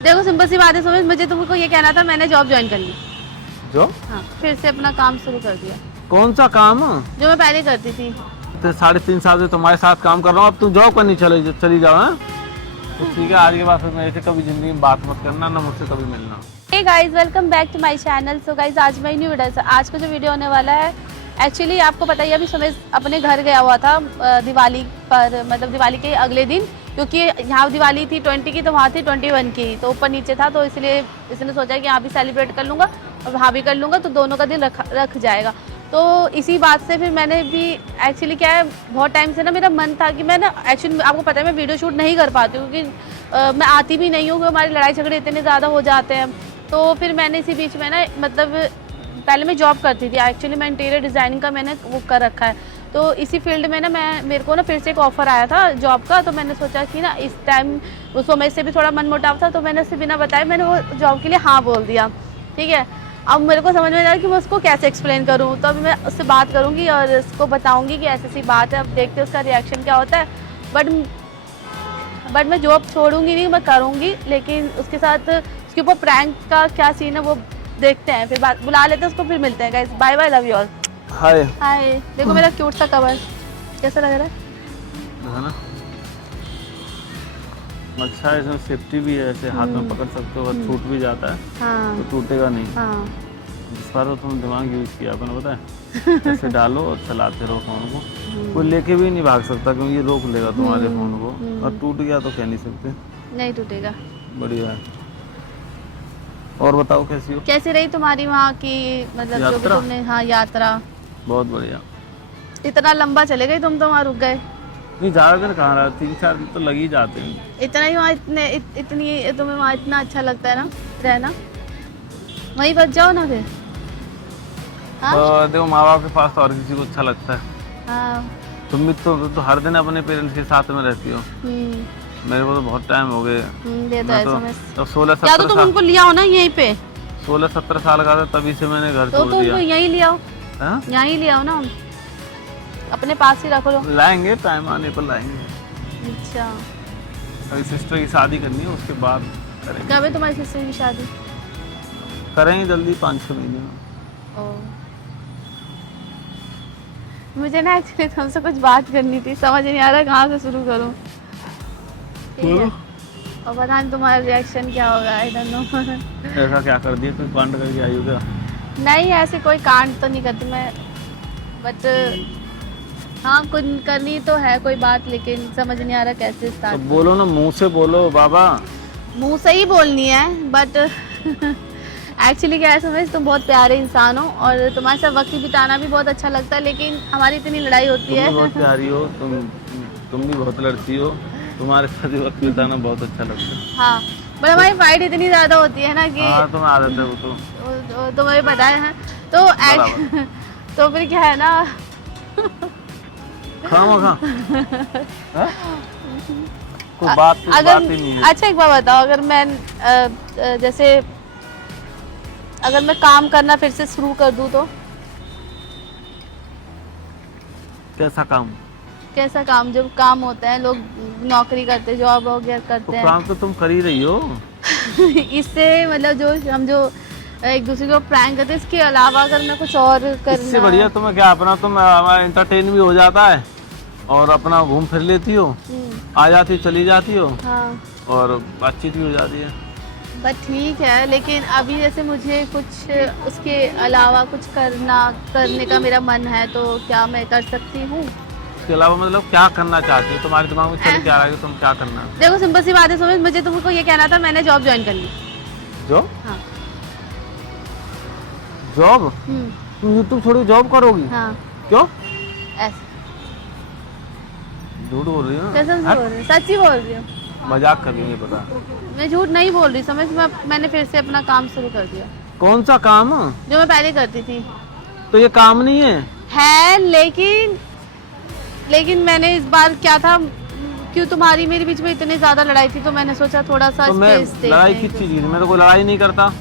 देखो सिंपल सी बात है सुमित, मुझे तुमको ये कहना था, मैंने जॉब ज्वाइन कर ली। जो हाँ, फिर से अपना काम शुरू कर दिया कौन सा काम? जो मैं पहले करती थी। तो 3.5 साल से तुम्हारे साथ काम कर रहा हूँ, अब तुम जॉब करनी चली जाओ। हाँ तो ठीक है, आज के बाद फिर मेरे से कभी जिंदगी में बात मत करना, ना मुझसे कभी मिलना। Hey guys, welcome back to my channel. So guys, आज मैं न्यू वीडियो, आज का जो वीडियो होने वाला है, एक्चुअली आपको पता ही है, अभी सुमित अपने घर गया हुआ था दिवाली पर, मतलब दिवाली के अगले दिन, क्योंकि यहाँ दिवाली थी 20 की तो वहाँ थी 21 की, तो ऊपर नीचे था, तो इसलिए इसने सोचा कि यहाँ भी सेलिब्रेट कर लूँगा और वहाँ भी कर लूँगा, तो दोनों का दिन रख जाएगा। तो इसी बात से फिर मैंने भी एक्चुअली क्या है, बहुत टाइम से ना मेरा मन था कि मैं ना, एक्चुअली आपको पता है मैं वीडियो शूट नहीं कर पाती हूँ, क्योंकि मैं आती भी नहीं हूँ, क्योंकि हमारी लड़ाई झगड़े इतने ज़्यादा हो जाते हैं। तो फिर मैंने इसी बीच में ना, मतलब पहले मैं जॉब करती थी, एक्चुअली मैं इंटीरियर डिज़ाइनिंग का मैंने वो कर रखा है, तो इसी फील्ड में ना मेरे को ना फिर से एक ऑफ़र आया था जॉब का, तो मैंने सोचा कि ना इस टाइम उसको मेरे से भी थोड़ा मन मुटाव था, तो मैंने उससे बिना बताए मैंने वो जॉब के लिए हाँ बोल दिया। ठीक है, अब मेरे को समझ में आ रहा है कि मैं उसको कैसे एक्सप्लेन करूँ, तो अभी मैं उससे बात करूँगी और उसको बताऊँगी कि ऐसी सी बात है, अब देखते हैं उसका रिएक्शन क्या होता है। बट मैं जॉब छोड़ूंगी नहीं, मैं करूँगी, लेकिन उसके साथ उसके ऊपर प्रैंक का क्या सीन है वो देखते हैं, फिर बात बुला लेते हैं उसको, फिर मिलते हैं guys. Bye bye, love you all. Hi hi, देखो मेरा क्यूट सा कवर कैसा लग रहा है ना, अच्छा है, इसमें सेफ्टी भी है, ऐसे हाथ में पकड़ सकते हो, अगर छूट भी जाता है हाँ तो टूटेगा नहीं। हाँ। जिस बार तुम दिमाग यूज किया अपने, पता है ऐसे डालो और चलाते रहो फोन को, कोई लेके भी नहीं भाग सकता, क्योंकि ये रोक लेगा तुम्हारे फोन को, और टूट गया तो कह नहीं सकते। नहीं टूटेगा। बढ़िया है। और बताओ कैसी हो? कैसी रही तुम्हारी वहाँ की, मतलब जो भी तुमने, हाँ यात्रा? बहुत बढ़िया। इतना लंबा चले गए तुम तो वहाँ रुक गए? नहीं, ज़्यादा दिन कहाँ रहा, 3-4 दिन तो लग ही जाते हैं। इतना ही वहाँ, इतनी तुम्हें वहाँ इतना अच्छा लगता है ना रहना, वहीं बच जाओ ना फिर। हाँ? देखो, माँ बाप के पास तो और किसी को अच्छा लगता है। हाँ। तुम भी तो हर दिन अपने पेरेंट्स के साथ में रहती हो। मेरे को तो बहुत टाइम हो गए। ये तो है, तो 16-17 या तो तुम उनको लिया हो ना यहीं पे। 16-17 साल का था तभी से मैंने घर छोड़ दिया। तो यहीं ले आओ, यहीं ले आओ ना, अपने पास ही रख लो। लाएंगे, टाइम आने पर लाएंगे। अच्छा, अभी सिस्टर की शादी करनी है, उसके बाद करेंगे। कब है तुम्हारी सिस्टर की शादी? करेंगे जल्दी, 5-6 महीने में। मुझे ना एक्चुअली तुमसे कुछ बात करनी थी, समझ नहीं आ रहा कहाँ से शुरू करूँ। और पता नहीं तुम्हारा रिएक्शन क्या होगा, आई डोंट नो। ऐसा क्या कर दिया, कोई कांड करके आई हो क्या? नहीं, ऐसे कोई कांड तो नहीं करती मैं, बट हाँ कुछ करनी तो है कोई बात, लेकिन समझ नहीं आ रहा कैसे स्टार्ट। तो बोलो ना, मुंह से बोलो बाबा। मुंह से ही बोलनी है, बट एक्चुअली क्या है समझ, तुम बहुत प्यारे इंसान हो और तुम्हारे साथ वक्त बिताना भी बहुत अच्छा लगता है, लेकिन हमारी इतनी लड़ाई होती है। तुम बहुत प्यारी हो, तुम भी बहुत लड़ती हो, तुम्हारे साथ वक्त बिताना बहुत अच्छा लगता है। हाँ, बट हमारी फाइट इतनी ज्यादा होती है ना कि तुम्हें आदत है वो तो तुम्हें पता है, तो तो फिर क्या है ना, कोई बात ही नहीं है। अच्छा एक बात बताओ, अगर मैं जैसे अगर मैं काम करना फिर से शुरू कर दूं तो? कैसा काम? कैसा काम? जो काम होता है, लोग नौकरी करते, जॉब वगैरह करते हैं। काम तो तुम कर ही रही हो। इससे मतलब जो हम जो एक दूसरे को प्रैंक करते हैं, इसके अलावा अगर मैं कुछ और करना, इससे बढ़िया तुम्हें क्या, अपना तुम हमारा एंटरटेन भी हो जाता है और अपना घूम फिर लेती हो, आ जाती चली जाती हो। हाँ, और बातचीत भी हो जाती है। बट ठीक है, लेकिन अभी जैसे मुझे कुछ उसके अलावा कुछ करने का मेरा मन है, तो क्या मैं कर सकती हूँ? उसके अलावा मतलब क्या करना चाहती हो? तुम्हारे दिमाग में चल क्या रहा है कि तुम क्या करना? देखो सिंपल सी बात है सुमित, मुझे तुमको ये कहना था, मैंने जॉब ज्वाइन कर ली। जो? हाँ। जॉब? तुम यूट्यूब छोड़ के जॉब करोगी? हाँ। क्यों? ऐसे झूठ बोल रही हो? कसम से बोल रही हूँ, सच्ची बोल रही हूँ। मजाक कर रही है, पता। मैं झूठ नहीं बोल रही, समझ, मैंने फिर से अपना काम शुरू कर दिया। कौन सा काम? जो मैं पहले करती थी। तो ये काम नहीं है, लेकिन मैंने इस बार क्या था, क्यों तुम्हारी मेरे बीच में इतनी ज्यादा लड़ाई थी, तो मैंने सोचा थोड़ा सा तो मैं लड़ाई किस चीज की? मैं तो कोई लड़ाई नहीं करता।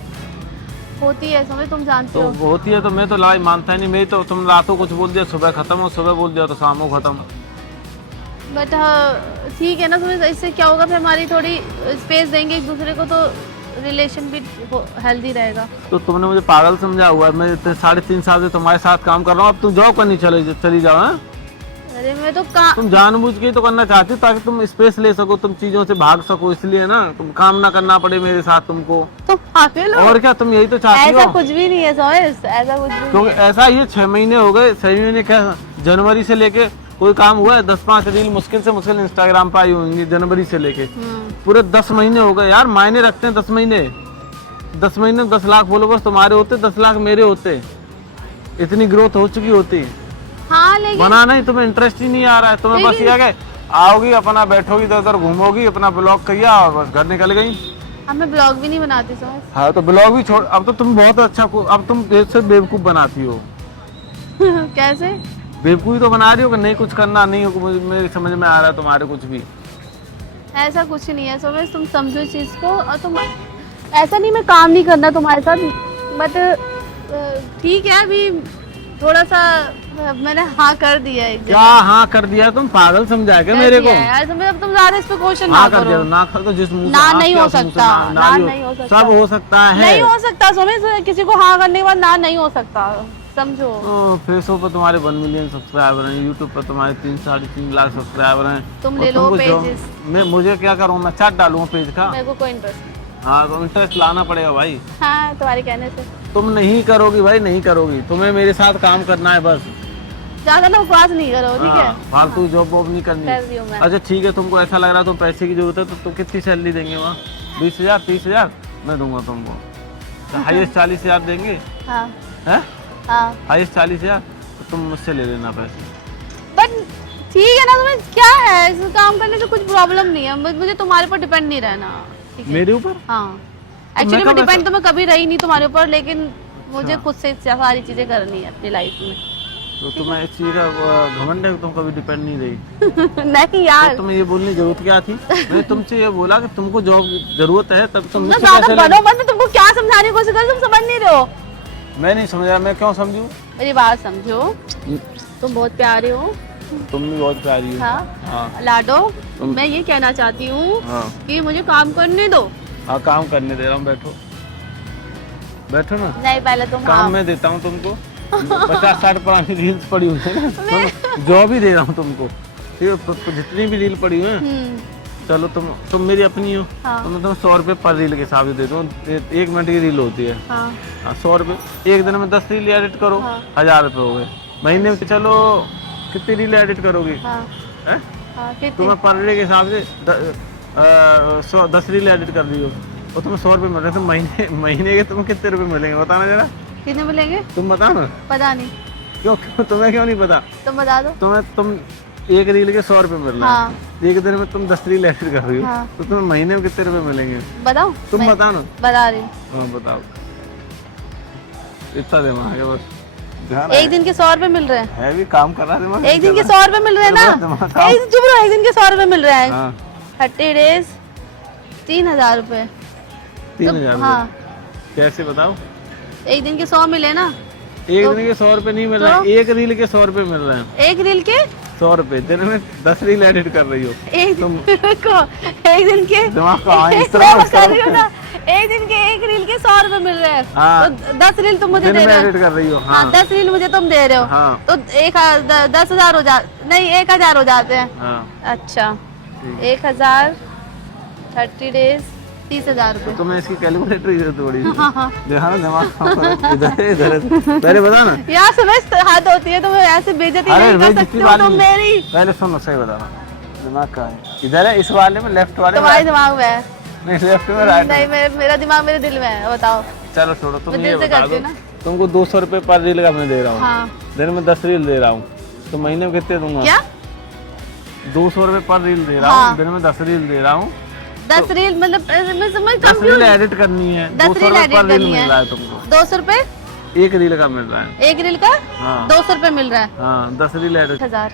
होती है समझ, तुम जानते तो हो। होती है तो मैं तो लड़ाई मानता ही नहीं। मैं तो, तुम रातों कुछ बोल दिया सुबह खत्म, और सुबह बोल दिया तो शाम को खत्म। बट ठीक है ना, समझ, इससे क्या होगा, फिर हमारी थोड़ी स्पेस देंगे एक दूसरे को, तो रिलेशन भी हेल्दी रहेगा। तो तुमने मुझे पागल समझा हुआ है, मैं 3.5 साल से तुम्हारे साथ काम कर रहा हूँ, अब तुम जॉब करनी चली जाओ। हाँ अरे मैं तो काम, तुम जानबूझ के तो करना चाहती हो ताकि तुम स्पेस ले सको, तुम चीजों से भाग सको, इसलिए ना तुम काम ना करना पड़े मेरे साथ तुमको। तुम पागल हो? और क्या, तुम यही तो चाहती हो। ऐसा कुछ भी नहीं है सोहेल, ऐसा कुछ भी क्योंकि नहीं है। ऐसा ये 6 महीने हो गए, 6 महीने क्या, जनवरी से लेके कोई काम हुआ है? 10-5 रील मुश्किल से मुश्किल इंस्टाग्राम पर आई होंगी जनवरी से लेके, पूरे 10 महीने हो गए यार। मायने रखते हैं 10 महीने, 10 महीने 10 लाख फॉलोवर्स तुम्हारे होते, 10 लाख मेरे होते, इतनी ग्रोथ हो चुकी होती। हाँ लेकिन बनाना ही तुम्हें इंटरेस्ट ही नहीं आ रहा है, तुम्हें बस ये है कि आओगी अपना बैठोगी इधर उधर घूमोगी, अपना ब्लॉग किया और बस घर निकल गई। अब मैं ब्लॉग भी नहीं बनाती सोहेल। हाँ तो ब्लॉग भी छोड़, अब तो तुम बहुत अच्छा, अब तुम से बेवकूफ बनाती हो। कैसे? बेवकूफी तो बना रही हो कि नहीं कुछ करना नहीं हो, मेरे समझ में आ रहा है तुम्हारे कुछ भी। ऐसा कुछ नहीं है सोहेल, तुम समझो इस चीज को। और तुम ऐसा नहीं मैं काम नहीं करना तुम्हारे साथ, बट ठीक है अभी थोड़ा सा मैंने हाँ कर दिया है। क्या हाँ कर दिया? तुम पागल समझा क्या मेरे को? यार तुम ज्यादा इस पे क्वेश्चन ना हाँ कर करो। दिया, ना कर तो जिस मुंह से ना हाँ नहीं किया हो उस मुंह से सकता, ना नहीं हो सकता, सब हो सकता है। नहीं हो सकता सोहेल, किसी को हाँ करने के बाद ना नहीं हो सकता, समझो। फेसबुक पर तुम्हारे 1 मिलियन सब्सक्राइबर हैं, यूट्यूब पर तुम्हारे 3-3.5 लाख सब्सक्राइबर हैं। तुम ले लो पेजेस। मैं मुझे क्या करूँ, मैं चार्ट डालूँ पेज का? मेरे को कोई इंटरेस्ट नहीं। हाँ तो इंटरेस्ट लाना पड़ेगा भाई। हाँ तुम्हारे कहने से। तुम नहीं करोगी भाई, नहीं करोगी, तुम्हें मेरे साथ काम करना है बस। ज्यादा ना उपवास नहीं करो, ठीक है? फालतू जॉब वॉब नहीं करनी। कर रही हूँ मैं। अच्छा ठीक है, तुमको ऐसा लग रहा है तो पैसे की जरूरत है तो तुम कितनी सैलरी देंगे वहाँ? 20,000 30,000 मैं दूंगा तुमको। हाईएस्ट 40,000 देंगे? हाँ है हाँ। हाईएस्ट 40,000, तो तुम मुझसे ले लेना पैसे। बट ठीक है ना, तुम्हें क्या है, इस काम करने से कुछ प्रॉब्लम नहीं है, मुझे तुम्हारे ऊपर डिपेंड नहीं रहना, ठीक है? मेरे ऊपर? हाँ एक्चुअली मैं डिपेंड तो मैं कभी रही नहीं तुम्हारे ऊपर, लेकिन मुझे खुद से सारी चीजें करनी है अपनी लाइफ में। तो तुम्हें इस चीज का घमंड है कि तुम कभी डिपेंड नहीं रही? नहीं यार, तो तुम्हें ये बोलने की जरूरत क्या थी? मैंने तुमसे ये बोला कि तुमको जॉब जरूरत है तब तुम मुझसे ज्यादा पैसे बनो मत, मैं तुमको क्या समझाने की कोशिश कर रही हूँ, तुम समझ नहीं रहे हो। मैं नहीं समझ रहा, मैं क्यों समझूं? मेरी बात समझो, तुम बहुत प्यारे हो। तुम भी बहुत प्यारी हो। हाँ हाँ लाडो, मैं ये कहना चाहती हूँ हाँ कि मुझे काम करने दो। हाँ काम करने दे रहा हूँ, बैठो बैठो ना। नहीं पहले तुम काम मैं देता हूँ तुमको, 50-60 पुरानी रील्स पड़ी हुई है ना, जॉब ही दे रहा हूँ तुमको, ठीक है? तो जितनी भी रील पड़ी हुई है, चलो तुम मेरी अपनी हो, हाँ। तो मैं तुम्हें 100 रुपये पर रील के हिसाब से दे दूँ। 1 मिनट की रील होती है, हाँ 100 रुपये। एक दिन में 10 रील एडिट करो, हाँ। 1000 रुपये हो गए। महीने में चलो कितनी रील एडिट करोगी? हाँ हैं? हाँ कितनी? तुम्हें पर डे के हिसाब से 10 रील एडिट कर रही हो और तुम्हें 100 रुपये मिल रहे हैं, तो महीने के तुम्हें कितने रुपए मिलेंगे बताना जरा? कितने मिलेंगे? तुम बताओ ना। पता नहीं, क्यों तुम्हें क्यों नहीं पता? तुम बता दो। तुम एक रील के 100 रुपये मिल रहे हैं, हाँ एक दिन में तुम 10 रील एडिट कर रही हो, हाँ। तो तुम्हें महीने में कितने रुपए मिलेंगे? बताओ, तुम मैं बताओ ना। बता रही हूँ। हाँ बताओ, इतना दिमाग है बस। ध्यान एक दिन के 100 रुपए मिल रहे हैं, है भी काम कर रहा है दिमाग। एक दिन के 100 रुपए मिल रहे हैं ना, चुप रहो, एक दिन के 100 रुपए मिल रहे हैं। हाँ 30 डेज 3,000 रुपए। 3,000 हाँ कैसे बताओ? एक दिन के 100 मिले ना, एक दिन के 100 रुपए नहीं मिल रहे हैं, एक रील के 100 रुपए मिल रहे हैं। एक रील के 100 रुपए, दिन में 10 रील एडिट कर रही हो एक तुम। को एक दिन के दिमाग का हाँ, इस तरह मैं मत बता रही हूँ करो। ना, एक दिन के एक रील के 100 रुपए मिल रहे हैं, हाँ। तो 10 रील तुम मुझे दिन दे में रहे एडिट हो। कर रही हो। हाँ हाँ 10 रील मुझे तुम दे रहे हो, हाँ तो 10,000 हो जा, नहीं 1,000 हो जाते हैं। हाँ अच्छा ठीक। 1,000 30 डेज 30,000 रुपए। तुम्हें इसकी कैलकुलेटर की थोड़ी हाँ हाँ देखा ना दिमाग काम करो। इधर पहले बता ना। यार सुबह हाथ होती है, तुम ऐसे बेइज्जती अरे नहीं भाई कर जितनी सकते हो बार तुम मेरी। पहले सुनो, सही बताना दिमाग का है। इधर है इस वाले में, लेफ्ट वाले में? तुम्हारे दिमाग में है? नहीं लेफ्ट में, राइट नहीं मेरा दिमाग मेरे दिल में है, बताओ। चलो छोड़ो, तुम मैं ये दिल से बता करती दो, हूँ ना। तुमको 200 रुपये पर रील का मैं दे रहा हूँ, हाँ दिन में 10 रील दे रहा हूँ, तो महीने में कितने दूंगा? क्या? 200 रुपये पर रील दे रहा हाँ। हूँ, दिन में 10 रील दे रहा हूँ। 10 रील मतलब मैं समझ 10 रील एडिट करनी है, 10 200 रील रुपये edit पर रील करनी मिल है। रहा है तुमको। 200 रुपए एक रील का मिल रहा है। एक रील का हाँ 200 रुपए मिल रहा है। हाँ 10 रील एडिट। 1,000।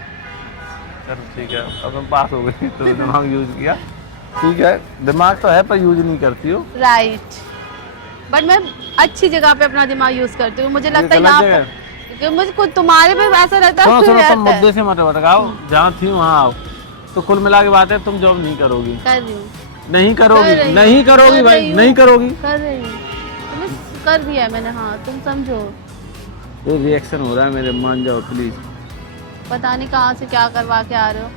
चलो ठीक है, अब तुम पास हो गई, तो दिमाग यूज किया, ठीक है। दिमाग तो है पर यूज नहीं करती हो। राइट, बट मैं अच्छी जगह पे अपना दिमाग यूज करती हूँ, मुझे लगता है गलत यहाँ जगह पे क्योंकि मुझे खुद तुम्हारे पे ऐसा रहता है। सुनो रहता तुम है। मुद्दे से मत भटकाओ, जहाँ थी वहाँ आओ। तो कुल मिला के बात है, तुम जॉब नहीं करोगी, कर रही हूँ। नहीं कर करोगी, रही हूँ, नहीं करोगी कर भाई, रही हूँ। नहीं करोगी। कर रही हूँ, तुम्हें कर दिया है मैंने, हाँ तुम समझो। ये रिएक्शन हो रहा है मेरे, मान जाओ प्लीज। पता नहीं कहाँ से क्या करवा के आ रहे हो,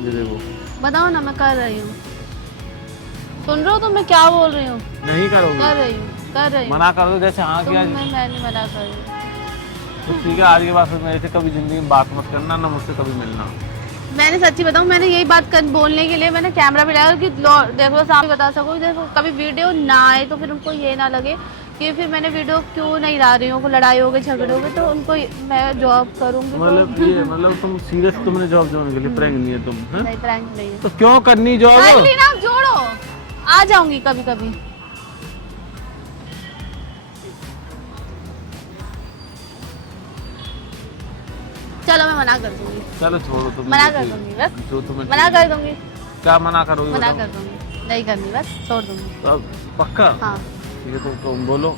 ये देखो। बताओ ना, मैं कर रही हूँ। सुन रहे हो तुम मैं क्या बोल रही हूँ? नहीं करोगी, कर रही हूँ, कर रही हूँ। मना कर दो जैसे हाँ किया। मैं नहीं मना कर रही। तो ठीक है, आज के बाद फिर मेरे से कभी जिंदगी में बात मत करना, ना मुझसे कभी मिलना। मैंने सच्ची बताऊं, मैंने यही बात बोलने के लिए मैंने कैमरा भी लगाया कि देखो सामने बता सको, देखो कभी वीडियो ना आए तो फिर उनको ये ना लगे कि फिर मैंने वीडियो क्यों नहीं ला रही हूँ, को लड़ाई हो गई, झगड़े हो गए, तो उनको मैं जॉब करूंगी। मतलब तो ये मतलब तुम सीरियस, तुमने जॉब ज्वाइन के लिए प्रैंक नहीं है तुम, हैं? नहीं प्रैंक नहीं है। तो क्यों करनी जॉब? अगली ना जोड़ो, आ जाऊंगी कभी कभी। चलो मैं मना कर दूंगी, चलो छोड़ो तुम, मना कर दूंगी बस, जो तुम्हें मना कर दूंगी, क्या मना करोगी? मना बताओ। कर दूंगी, नहीं करनी, बस छोड़ दूंगी। तो अब पक्का? हाँ ठीक है, तो तुम बोलो।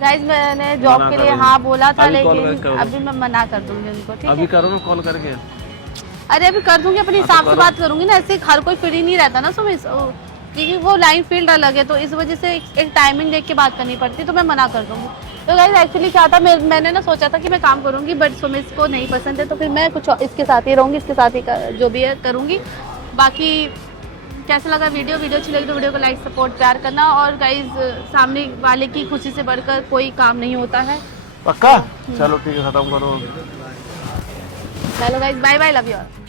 गाइस, मैंने जॉब मना के कर लिए दूंगी। हाँ बोला था, अभी कॉल लेकिन करो। अभी मैं मना कर दूंगी उनको, ठीक अभी है? करो ना कॉल करके। अरे अभी कर दूंगी, अपने हाँ, तो हिसाब से करो। बात करूंगी ना, ऐसे हर कोई फ्री नहीं रहता ना सुमित, क्योंकि वो लाइन फील्ड अलग है, तो इस वजह से एक टाइमिंग देख के बात करनी पड़ती है, तो मैं मना कर दूंगी। तो गाइस एक्चुअली क्या था, मैंने ना सोचा था कि मैं काम करूंगी, बट सुमित को नहीं पसंद है, तो फिर मैं कुछ इसके साथ ही रहूंगी, इसके साथ ही जो भी है करूंगी। बाकी कैसा लगा वीडियो अच्छी लगी तो वीडियो को लाइक, सपोर्ट, प्यार करना। और गाइस, सामने वाले की खुशी से बढ़कर कोई काम नहीं होता है। पक्का? चलो ठीक है, खत्म करो। चलो guys, bye bye, love you all.